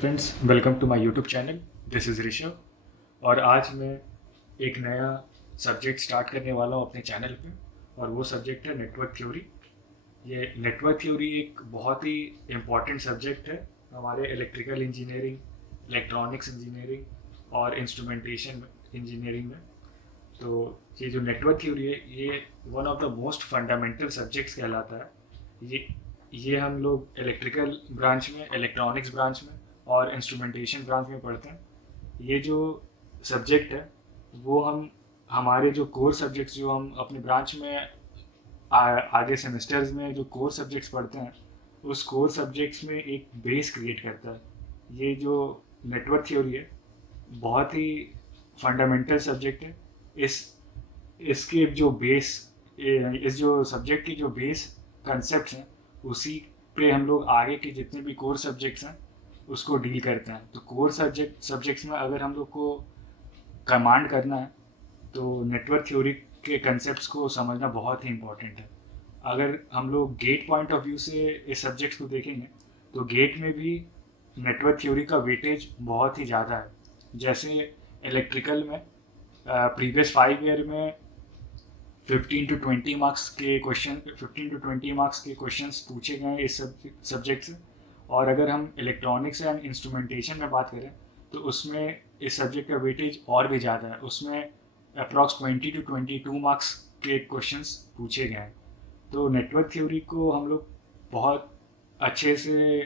Friends, welcome to my YouTube channel. This is Rishabh और आज मैं एक नया सब्जेक्ट स्टार्ट करने वाला हूँ अपने चैनल पे और वो सब्जेक्ट है नेटवर्क थ्योरी। ये नेटवर्क थ्योरी एक बहुत ही इम्पॉर्टेंट सब्जेक्ट है हमारे इलेक्ट्रिकल इंजीनियरिंग, इलेक्ट्रॉनिक्स इंजीनियरिंग और इंस्ट्रूमेंटेशन इंजीनियरिंग में। तो ये जो नेटवर्क थ्योरी है ये one of the most fundamental subjects कहलाता है। ये हम लोग इलेक्ट्रिकल ब्रांच में, इलेक्ट्रॉनिक्स ब्रांच में और इंस्ट्रूमेंटेशन ब्रांच में पढ़ते हैं। ये जो सब्जेक्ट है वो हमारे जो कोर सब्जेक्ट्स जो हम अपने ब्रांच में आगे सेमेस्टर्स में जो कोर सब्जेक्ट्स पढ़ते हैं उस कोर सब्जेक्ट्स में एक बेस क्रिएट करता है। ये जो नेटवर्क थ्योरी है बहुत ही फंडामेंटल सब्जेक्ट है। इसके जो बेस इस जो सब्जेक्ट की जो बेस कंसेप्ट हैं उसी पे हम लोग आगे के जितने भी कोर सब्जेक्ट्स हैं उसको डील करते हैं। तो कोर सब्जेक्ट्स में अगर हम लोग को कमांड करना है तो नेटवर्क थ्योरी के कंसेप्ट्स को समझना बहुत ही इम्पोर्टेंट है। अगर हम लोग गेट पॉइंट ऑफ व्यू से इस सब्जेक्ट्स को देखेंगे तो गेट में भी नेटवर्क थ्योरी का वेटेज बहुत ही ज़्यादा है। जैसे इलेक्ट्रिकल में प्रीवियस 5 ईयर में 15 to 20 मार्क्स के क्वेश्चंस पूछे गए हैं इस सब्जेक्ट से। और अगर हम इलेक्ट्रॉनिक्स एंड इंस्ट्रूमेंटेशन में बात करें तो उसमें इस सब्जेक्ट का वेटेज और भी ज़्यादा है। उसमें अप्रॉक्स 20 to 22 मार्क्स के क्वेश्चंस पूछे गए हैं। तो नेटवर्क थ्योरी को हम लोग बहुत अच्छे से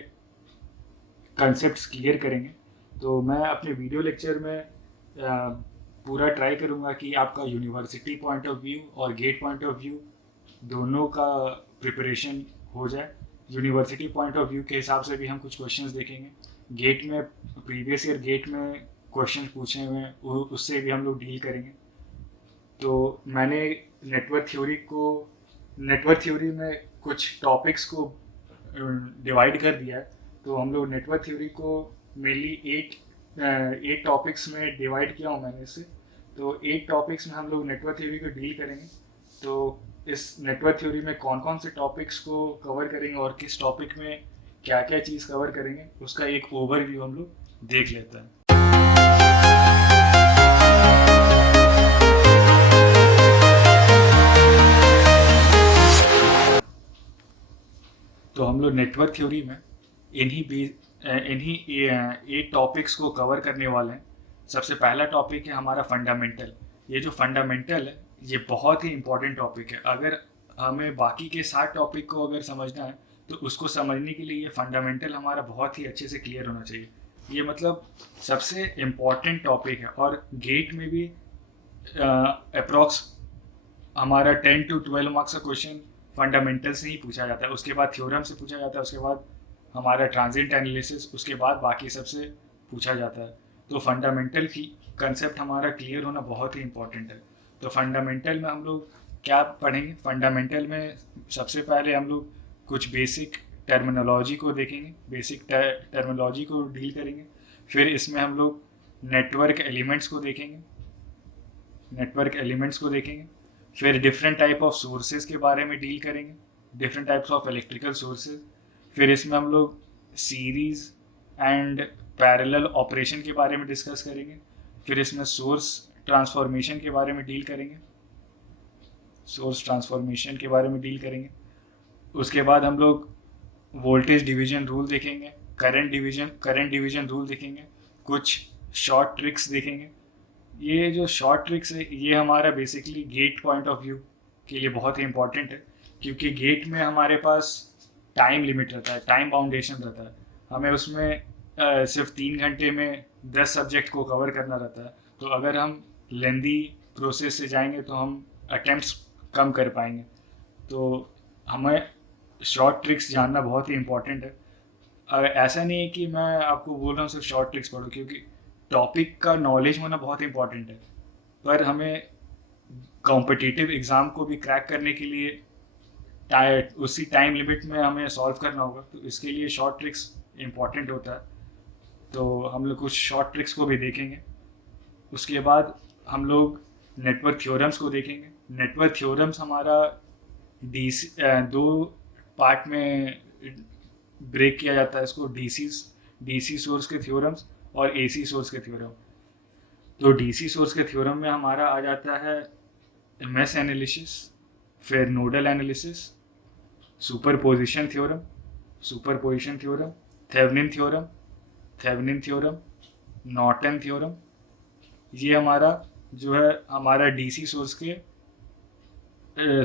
कंसेप्ट्स क्लियर करेंगे। तो मैं अपने वीडियो लेक्चर में पूरा ट्राई करूँगा कि आपका यूनिवर्सिटी पॉइंट ऑफ व्यू और गेट पॉइंट ऑफ व्यू दोनों का प्रिपरेशन हो जाए। यूनिवर्सिटी पॉइंट ऑफ व्यू के हिसाब से भी हम कुछ क्वेश्चंस देखेंगे। गेट में प्रीवियस ईयर गेट में क्वेश्चन पूछे हुए हैं उससे भी हम लोग डील करेंगे। तो मैंने नेटवर्क थ्योरी में कुछ टॉपिक्स को डिवाइड कर दिया है। तो हम लोग नेटवर्क थ्योरी को मेनली 8 टॉपिक्स में डिवाइड किया हूँ मैंने इसे। तो 8 टॉपिक्स में हम लोग नेटवर्क थ्योरी को डील करेंगे। तो इस नेटवर्क थ्योरी में कौन कौन से टॉपिक्स को कवर करेंगे और किस टॉपिक में क्या क्या चीज़ कवर करेंगे उसका एक ओवरव्यू हम लोग देख लेते हैं। तो हम लोग नेटवर्क थ्योरी में इन्हीं 8 टॉपिक्स को कवर करने वाले हैं। सबसे पहला टॉपिक है हमारा फंडामेंटल। ये जो फंडामेंटल है ये बहुत ही इम्पोर्टेंट टॉपिक है। अगर हमें बाकी के 7 टॉपिक को अगर समझना है तो उसको समझने के लिए ये फंडामेंटल हमारा बहुत ही अच्छे से क्लियर होना चाहिए। ये मतलब सबसे इम्पोर्टेंट टॉपिक है और गेट में भी अप्रॉक्स हमारा 10 to 12 मार्क्स का क्वेश्चन फंडामेंटल से ही पूछा जाता है। उसके बाद थ्योरम से पूछा जाता है, उसके बाद हमारा ट्रांजिएंट एनालिसिस, उसके बाद बाकी सबसे पूछा जाता है। तो फंडामेंटल की कंसेप्ट हमारा क्लियर होना बहुत ही इम्पोर्टेंट है। तो फंडामेंटल में हम लोग क्या पढ़ेंगे? फंडामेंटल में सबसे पहले हम लोग कुछ बेसिक टर्मिनोलॉजी को देखेंगे, बेसिक टर्मिनोलॉजी को डील करेंगे। फिर इसमें हम लोग नेटवर्क एलिमेंट्स को देखेंगे। फिर डिफरेंट टाइप ऑफ सोर्सेज के बारे में डील करेंगे, different types of electrical sources. फिर इसमें हम लोग सीरीज़ एंड पैरेलल ऑपरेशन के बारे में डिस्कस करेंगे। फिर इसमें सोर्स ट्रांसफॉर्मेशन के बारे में डील करेंगे। उसके बाद हम लोग वोल्टेज डिवीजन रूल देखेंगे, करंट डिवीजन रूल देखेंगे, कुछ शॉर्ट ट्रिक्स देखेंगे। ये जो शॉर्ट ट्रिक्स है ये हमारा basically gate point of view के लिए बहुत ही इम्पोर्टेंट है, क्योंकि गेट में हमारे पास टाइम लिमिट रहता है, टाइम बाउंडेशन रहता है। हमें उसमें सिर्फ 3 घंटे में 10 सब्जेक्ट को कवर करना रहता है। तो अगर हम लेंदी प्रोसेस से जाएंगे तो हम अटेम्प्ट्स कम कर पाएंगे। तो हमें शॉर्ट ट्रिक्स जानना बहुत ही इम्पोर्टेंट है। ऐसा नहीं है कि मैं आपको बोल रहा हूँ सिर्फ शॉर्ट ट्रिक्स पढ़ो, क्योंकि टॉपिक का नॉलेज होना बहुत इम्पोर्टेंट है, पर हमें कॉम्पिटिटिव एग्ज़ाम को भी क्रैक करने के लिए उसी टाइम लिमिट में हमें सॉल्व करना होगा। तो इसके लिए शॉर्ट ट्रिक्स इम्पॉर्टेंट होता है। तो हम लोग कुछ शॉर्ट ट्रिक्स को भी देखेंगे। उसके बाद हम लोग नेटवर्क थ्योरम्स को देखेंगे। नेटवर्क थ्योरम्स हमारा 2 पार्ट में ब्रेक किया जाता है इसको, डीसी सोर्स के थ्योरम्स और एसी सोर्स के थ्योरम। तो डीसी सोर्स के थ्योरम में हमारा आ जाता है मेश एनालिसिस, फिर nodal analysis, superposition theorem, superposition theorem, Thevenin theorem, Thevenin theorem, Norton theorem. ये हमारा जो है हमारा डीसी सोर्स के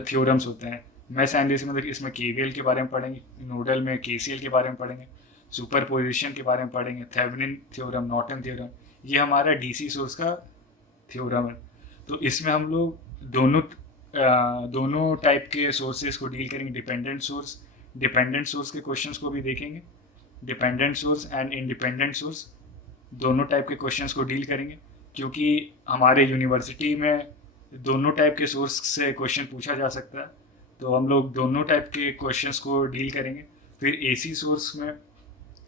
थ्योरम्स होते हैं। मेश एनालिसिस मतलब इसमें केवीएल के बारे में पढ़ेंगे, नोडल में केसीएल के बारे में पढ़ेंगे, सुपरपोजिशन के बारे में पढ़ेंगे, थेवेनिन थ्योरम, नॉर्टन थ्योरम। ये हमारा डीसी सोर्स का थ्योरम है। तो इसमें हम लोग दोनों टाइप के सोर्सेज को डील करेंगे। डिपेंडेंट सोर्स के क्वेश्चंस को भी देखेंगे, dependent source and independent source दोनों टाइप के क्वेश्चंस को डील करेंगे, क्योंकि हमारे यूनिवर्सिटी में दोनों टाइप के सोर्स से क्वेश्चन पूछा जा सकता है। तो हम लोग दोनों टाइप के क्वेश्चंस को डील करेंगे। फिर एसी सोर्स में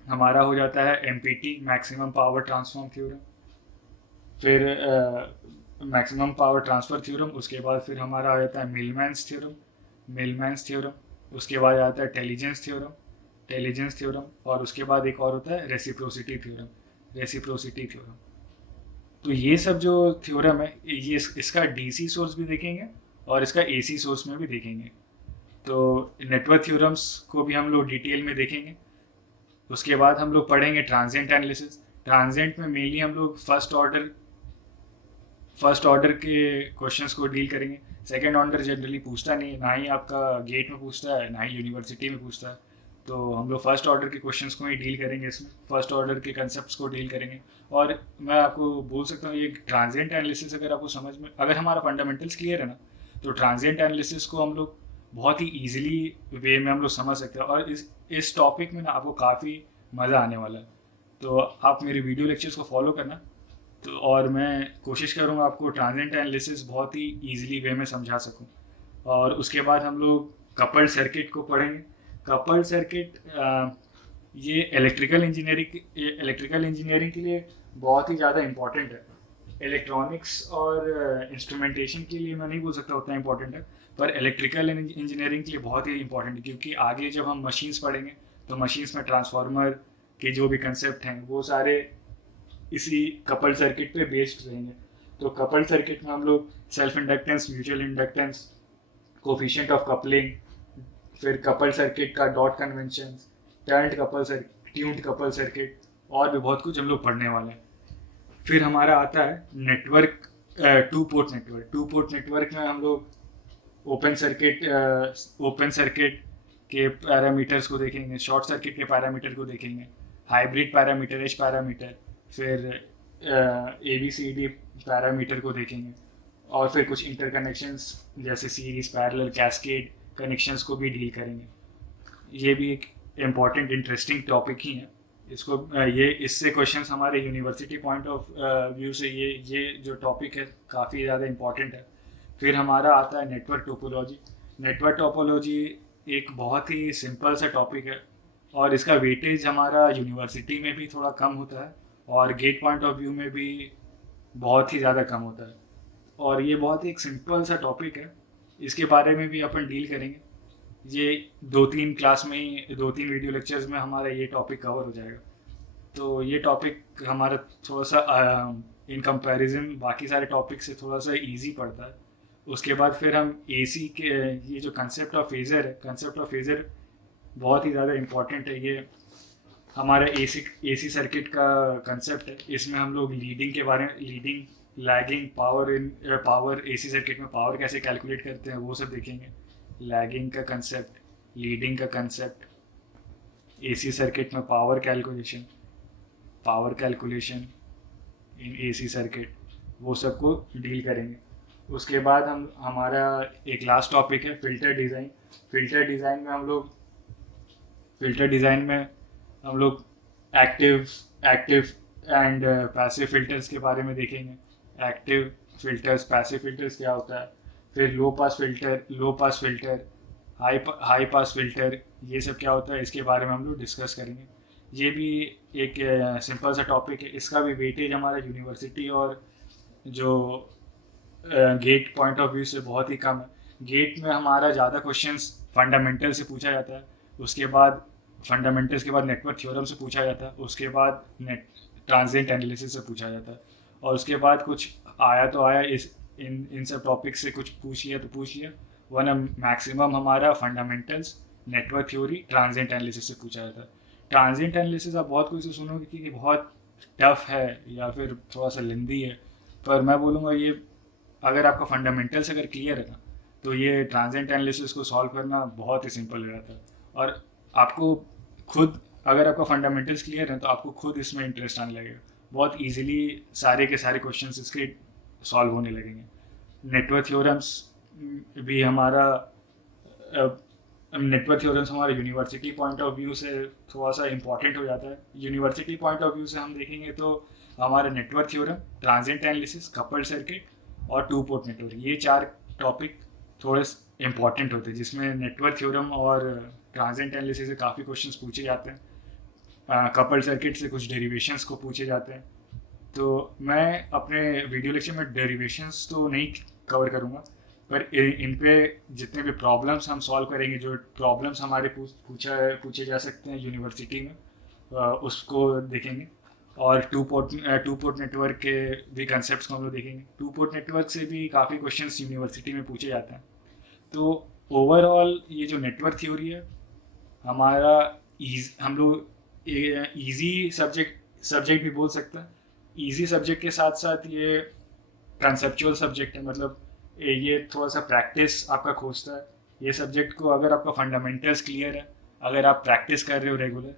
हमारा हो जाता है empty, maximum power transform theorem, फिर मैक्सिमम पावर ट्रांसफर थ्योरम। उसके बाद फिर हमारा आ जाता है मिलमैन्स थ्योरम। उसके बाद आता है टेलीजेंस थ्योरम। और उसके बाद एक और होता है रेसिप्रोसिटी थ्योरम। तो ये सब जो थ्योरम है ये इसका डीसी सोर्स भी देखेंगे और इसका एसी सोर्स में भी देखेंगे। तो नेटवर्क थ्योरम्स को भी हम लोग डिटेल में देखेंगे। उसके बाद हम लोग पढ़ेंगे ट्रांजिएंट एनालिसिस। ट्रांजिएंट में मेनली हम लोग फर्स्ट ऑर्डर के क्वेश्चंस को डील करेंगे। सेकंड ऑर्डर जनरली पूछता नहीं है, ना ही आपका गेट में पूछता है, ना ही यूनिवर्सिटी में पूछता है। तो हम लोग फर्स्ट ऑर्डर के क्वेश्चंस को ही डील करेंगे, इसमें फर्स्ट ऑर्डर के कंसेप्ट्स को डील करेंगे। और मैं आपको बोल सकता हूँ ये ट्रांजिएंट एनालिसिस अगर आपको समझ में, अगर हमारा फंडामेंटल्स क्लियर है ना, तो ट्रांजिएंट एनालिसिस को हम लोग बहुत ही ईजिली वे में हम लोग समझ सकते हैं। और इस टॉपिक में ना आपको काफ़ी मज़ा आने वाला है। तो आप मेरे वीडियो लेक्चर्स को फॉलो करना। तो और मैं कोशिश करूँगा आपको ट्रांजिएंट एनालिसिस बहुत ही ईजिली वे में समझा सकूँ। और उसके बाद हम लोग कपल्ड सर्किट को पढ़ेंगे। कपल्ड सर्किट ये इलेक्ट्रिकल इंजीनियरिंग के लिए बहुत ही ज़्यादा इम्पॉर्टेंट है। इलेक्ट्रॉनिक्स और इंस्ट्रूमेंटेशन के लिए मैं नहीं बोल सकता उतना इम्पॉर्टेंट है, पर इलेक्ट्रिकल इंजीनियरिंग के लिए बहुत ही इम्पॉर्टेंट है। क्योंकि आगे जब हम मशीन्स पढ़ेंगे तो मशीन्स में ट्रांसफार्मर के जो भी कंसेप्ट हैं वो सारे इसी कपल्ड सर्किट पे बेस्ड रहेंगे। तो कपल्ड सर्किट में हम लोग self inductance, mutual inductance, coefficient of coupling, फिर कपल्ड सर्किट का dot convention, tuned couple circuit और भी बहुत कुछ हम लोग पढ़ने वाले हैं। फिर हमारा आता है नेटवर्क, टू पोर्ट नेटवर्क में हम लोग ओपन सर्किट के पैरामीटर्स को देखेंगे, शॉर्ट सर्किट के पैरामीटर को देखेंगे, हाइब्रिड पैरामीटर, एच पैरामीटर, फिर ABCD पैरामीटर को देखेंगे। और फिर कुछ इंटरकनेक्शंस जैसे सीरीज, पैरेलल, कैस्केड कनेक्शंस को भी डील करेंगे। ये भी एक इम्पॉर्टेंट इंटरेस्टिंग टॉपिक ही है। ये इससे क्वेश्चंस हमारे यूनिवर्सिटी पॉइंट ऑफ व्यू से ये जो टॉपिक है काफ़ी ज़्यादा इम्पॉर्टेंट है। फिर हमारा आता है नेटवर्क टोपोलॉजी एक बहुत ही सिंपल सा टॉपिक है और इसका वेटेज हमारा यूनिवर्सिटी में भी थोड़ा कम होता है और गेट पॉइंट ऑफ व्यू में भी बहुत ही ज़्यादा कम होता है। और ये बहुत ही एक सिंपल सा टॉपिक है, इसके बारे में भी अपन डील करेंगे। ये 2-3 क्लास में ही 2-3 वीडियो लेक्चर्स में हमारा ये टॉपिक कवर हो जाएगा। तो ये टॉपिक हमारा थोड़ा सा इन कंपैरिजन बाकी सारे टॉपिक से थोड़ा सा इजी पड़ता है। उसके बाद फिर हम एसी के ये जो कंसेप्ट ऑफ फेज़र बहुत ही ज़्यादा इम्पॉर्टेंट है। ये हमारा एसी सर्किट का कंसेप्ट है। इसमें हम लोग leading, lagging, power AC circuit में पावर कैसे कैलकुलेट करते हैं वो सब देखेंगे। लैगिंग का कंसेप्ट, लीडिंग का कंसेप्ट, एसी सर्किट में power calculation in AC circuit, वो सब को डील करेंगे। उसके बाद हमारा एक लास्ट टॉपिक है फिल्टर डिज़ाइन में हम लोग एक्टिव एंड पैसिव फिल्टर्स के बारे में देखेंगे। एक्टिव फिल्टर्स, पैसिव फिल्टर्स क्या होता है, फिर low pass filter, high pass filter, ये सब क्या होता है इसके बारे में हम लोग डिस्कस करेंगे। ये भी एक सिंपल सा टॉपिक है। इसका भी वेटेज हमारा यूनिवर्सिटी और जो गेट पॉइंट ऑफ व्यू से बहुत ही कम है। गेट में हमारा ज़्यादा क्वेश्चंस फंडामेंटल से पूछा जाता है, उसके बाद फंडामेंटल्स के बाद नेटवर्क थ्योरम से पूछा जाता है, उसके बाद नेट ट्रांजिएंट एनालिसिस से पूछा जाता है, और उसके बाद कुछ आया तो आया, इस इन सब टॉपिक से कुछ पूछ लिया तो पूछ लिया, वरना मैक्सिमम हमारा fundamentals, network theory, transient analysis से पूछा जाता है। ट्रांजिएंट एनालिसिस आप बहुत कुछ से सुनोगे कि बहुत टफ है या फिर थोड़ा सा लेंदी है, पर मैं बोलूँगा ये अगर आपका फंडामेंटल्स अगर क्लियर है ना, तो ये ट्रांजिएंट एनालिसिस को सॉल्व करना बहुत ही सिंपल हो जाता है। और आपको खुद, अगर आपका फंडामेंटल्स क्लियर है तो आपको खुद इसमें इंटरेस्ट आने लगेगा, बहुत इजीली सारे के सारे क्वेश्चंस इसके सॉल्व होने लगेंगे। नेटवर्क थ्योरम्स भी हमारा नेटवर्क थ्योरम्स हमारे यूनिवर्सिटी पॉइंट ऑफ व्यू से थोड़ा सा इम्पॉर्टेंट हो जाता है। यूनिवर्सिटी पॉइंट ऑफ व्यू से हम देखेंगे तो हमारा network theorem, transient analysis, coupled circuit और टू पोर्ट नेटवर्क, ये 4 टॉपिक थोड़े इम्पॉर्टेंट होते हैं, जिसमें नेटवर्क थ्योरम और ट्रांजिएंट एनालिसिस से काफ़ी क्वेश्चंस पूछे जाते हैं। कपल्ड सर्किट से कुछ डेरिवेशंस को पूछे जाते हैं। तो मैं अपने वीडियो लेक्चर में डेरिवेशंस तो नहीं कवर करूँगा, पर इन पे जितने भी प्रॉब्लम्स हम सॉल्व करेंगे, जो प्रॉब्लम्स हमारे पूछे जा सकते हैं यूनिवर्सिटी में, उसको देखेंगे। और टू पोर्ट नेटवर्क के भी कंसेप्ट को हम लोग देखेंगे। टू पोर्ट नेटवर्क से भी काफ़ी क्वेश्चंस यूनिवर्सिटी में पूछे जाते हैं। तो ओवरऑल ये जो नेटवर्क थ्योरी है हमारा हम लोग ईजी सब्जेक्ट भी बोल सकते हैं। ईजी सब्जेक्ट के साथ साथ ये कंसेप्चुअल सब्जेक्ट है, मतलब ये थोड़ा सा प्रैक्टिस आपका खोजता है। ये सब्जेक्ट को अगर आपका फंडामेंटल्स क्लियर है, अगर आप प्रैक्टिस कर रहे हो रेगुलर,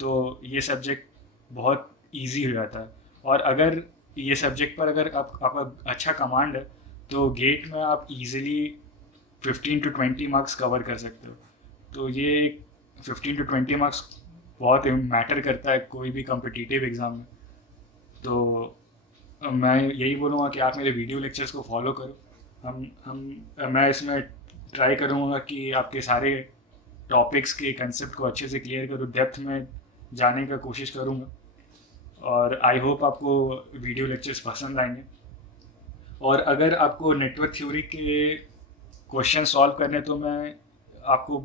तो ये सब्जेक्ट बहुत इजी हो जाता है। और अगर ये सब्जेक्ट पर अगर आपका अच्छा कमांड है तो गेट में आप इजीली 15 to 20 मार्क्स कवर कर सकते हो। तो ये 15 to 20 मार्क्स बहुत मैटर करता है कोई भी कॉम्पिटिटिव एग्ज़ाम में। तो मैं यही बोलूँगा कि आप मेरे वीडियो लेक्चर्स को फॉलो करो। मैं इसमें ट्राई करूँगा कि आपके सारे टॉपिक्स के कंसेप्ट को अच्छे से क्लियर करूँ, डेप्थ में जाने का कोशिश करूँगा, और आई होप आपको वीडियो लेक्चर्स पसंद आएंगे। और अगर आपको नेटवर्क थ्योरी के क्वेश्चन सॉल्व करने, तो मैं आपको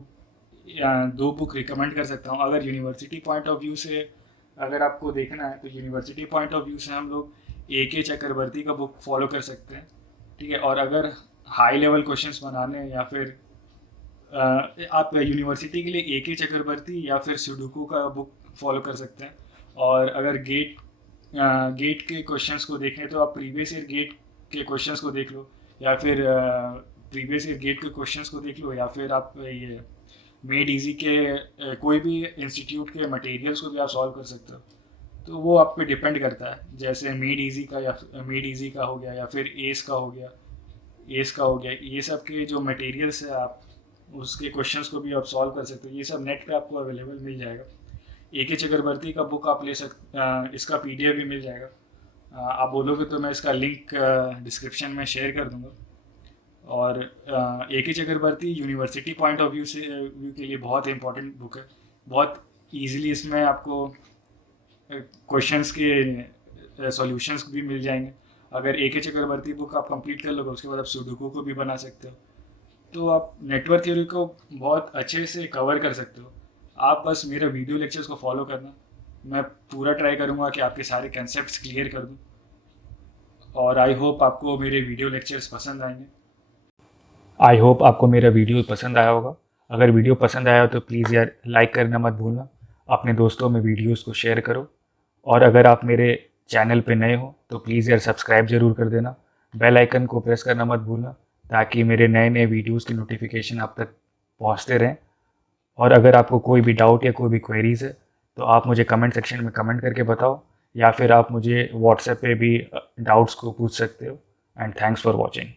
2 बुक रिकमेंड कर सकता हूँ। अगर यूनिवर्सिटी पॉइंट ऑफ व्यू से अगर आपको देखना है, तो यूनिवर्सिटी पॉइंट ऑफ व्यू से हम लोग AK चक्रवर्ती का बुक फॉलो कर सकते हैं, ठीक है। और अगर हाई लेवल क्वेश्चंस बनाने हैं, या फिर आप यूनिवर्सिटी के लिए AK चक्रवर्ती या फिर सुडोकू का बुक फॉलो कर सकते हैं। और अगर गेट के क्वेश्चंस को देखने, तो आप प्रीवियस ईयर गेट के क्वेश्चंस को देख लो, या फिर प्रीवियस ईयर गेट के क्वेश्चंस को देख लो, या फिर आप ये मेड इजी के कोई भी इंस्टीट्यूट के मटेरियल्स को भी आप सॉल्व कर सकते हो। तो वो आप पे डिपेंड करता है, जैसे मेड इजी का हो गया, या फिर एस का हो गया, ये सब के जो मटेरियल्स है आप उसके क्वेश्चंस को भी आप सॉल्व कर सकते हो। ये सब नेट पे आपको अवेलेबल मिल जाएगा। AK चक्रवर्ती का बुक आप ले सकते, इसका PDF भी मिल जाएगा। आप बोलोगे तो मैं इसका लिंक डिस्क्रिप्शन में शेयर कर दूंगा। और AK Chakravarti university point of view के लिए बहुत इंपॉर्टेंट बुक है। बहुत ईजिली इसमें आपको क्वेश्चंस के सॉल्यूशंस भी मिल जाएंगे। अगर AK चक्रवर्ती बुक आप कंप्लीट कर लोगे, उसके बाद आप सुडोकू को भी बना सकते हो। तो आप नेटवर्क थ्योरी को बहुत अच्छे से कवर कर सकते हो। आप बस मेरे वीडियो लेक्चर्स को फॉलो करना। मैं पूरा ट्राई करूँगा कि आपके सारे कंसेप्ट्स क्लियर कर दूँ, और आई होप आपको मेरे वीडियो लेक्चर्स पसंद आएंगे। आई होप आपको मेरा वीडियो पसंद आया होगा। अगर वीडियो पसंद आया हो तो प्लीज़ यार लाइक करना मत भूलना, अपने दोस्तों में वीडियोस को शेयर करो। और अगर आप मेरे चैनल पे नए हो तो प्लीज़ यार सब्सक्राइब ज़रूर कर देना, बेल आइकन को प्रेस करना मत भूलना, ताकि मेरे नए नए वीडियोस की नोटिफिकेशन आप तक पहुंचते रहें। और अगर आपको कोई भी डाउट या कोई भी क्वेरीज़ है तो आप मुझे कमेंट सेक्शन में कमेंट करके बताओ, या फिर आप मुझे व्हाट्सएप पे भी डाउट्स को पूछ सकते हो। And thanks for watching.